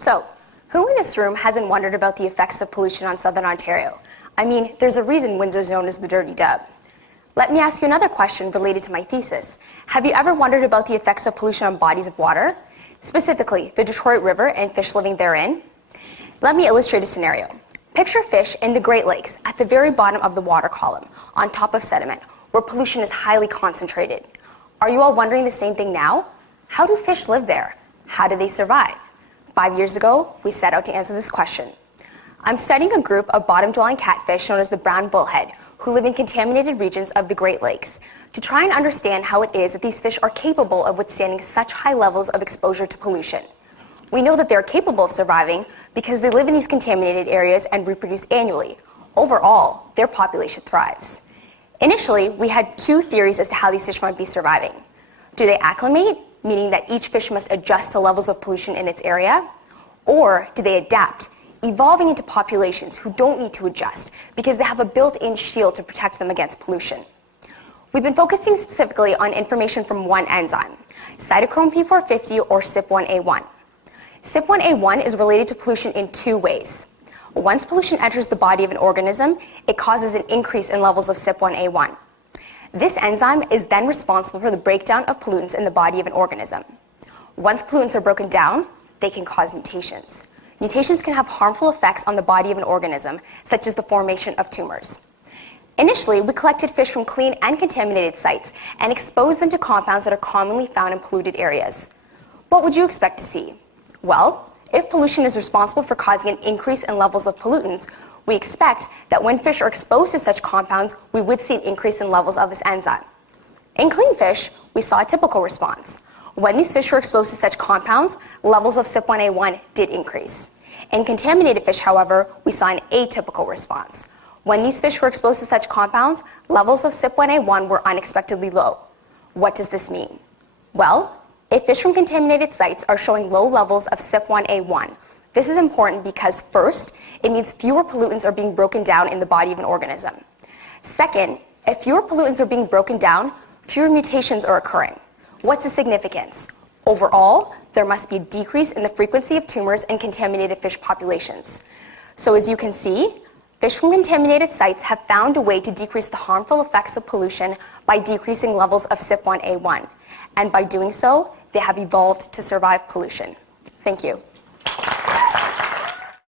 So, who in this room hasn't wondered about the effects of pollution on Southern Ontario? I mean, there's a reason Windsor's known as the Dirty Dub. Let me ask you another question related to my thesis. Have you ever wondered about the effects of pollution on bodies of water? Specifically, the Detroit River and fish living therein? Let me illustrate a scenario. Picture fish in the Great Lakes at the very bottom of the water column, on top of sediment, where pollution is highly concentrated. Are you all wondering the same thing now? How do fish live there? How do they survive? 5 years ago, we set out to answer this question. I'm studying a group of bottom-dwelling catfish known as the brown bullhead, who live in contaminated regions of the Great Lakes, to try and understand how it is that these fish are capable of withstanding such high levels of exposure to pollution. We know that they are capable of surviving because they live in these contaminated areas and reproduce annually. Overall, their population thrives. Initially, we had two theories as to how these fish might be surviving. Do they acclimate, meaning that each fish must adjust to levels of pollution in its area? Or do they adapt, evolving into populations who don't need to adjust because they have a built-in shield to protect them against pollution? We've been focusing specifically on information from one enzyme, cytochrome P450 or CYP1A1. CYP1A1 is related to pollution in two ways. Once pollution enters the body of an organism, it causes an increase in levels of CYP1A1. This enzyme is then responsible for the breakdown of pollutants in the body of an organism. Once pollutants are broken down, they can cause mutations. Mutations can have harmful effects on the body of an organism, such as the formation of tumors. Initially, we collected fish from clean and contaminated sites and exposed them to compounds that are commonly found in polluted areas. What would you expect to see? Well, if pollution is responsible for causing an increase in levels of pollutants, we expect that when fish are exposed to such compounds, we would see an increase in levels of this enzyme. In clean fish, we saw a typical response. When these fish were exposed to such compounds, levels of CYP1A1 did increase. In contaminated fish, however, we saw an atypical response. When these fish were exposed to such compounds, levels of CYP1A1 were unexpectedly low. What does this mean? Well, if fish from contaminated sites are showing low levels of CYP1A1, this is important because, first, it means fewer pollutants are being broken down in the body of an organism. Second, if fewer pollutants are being broken down, fewer mutations are occurring. What's the significance? Overall, there must be a decrease in the frequency of tumors in contaminated fish populations. So as you can see, fish from contaminated sites have found a way to decrease the harmful effects of pollution by decreasing levels of CYP1A1. And by doing so, they have evolved to survive pollution. Thank you.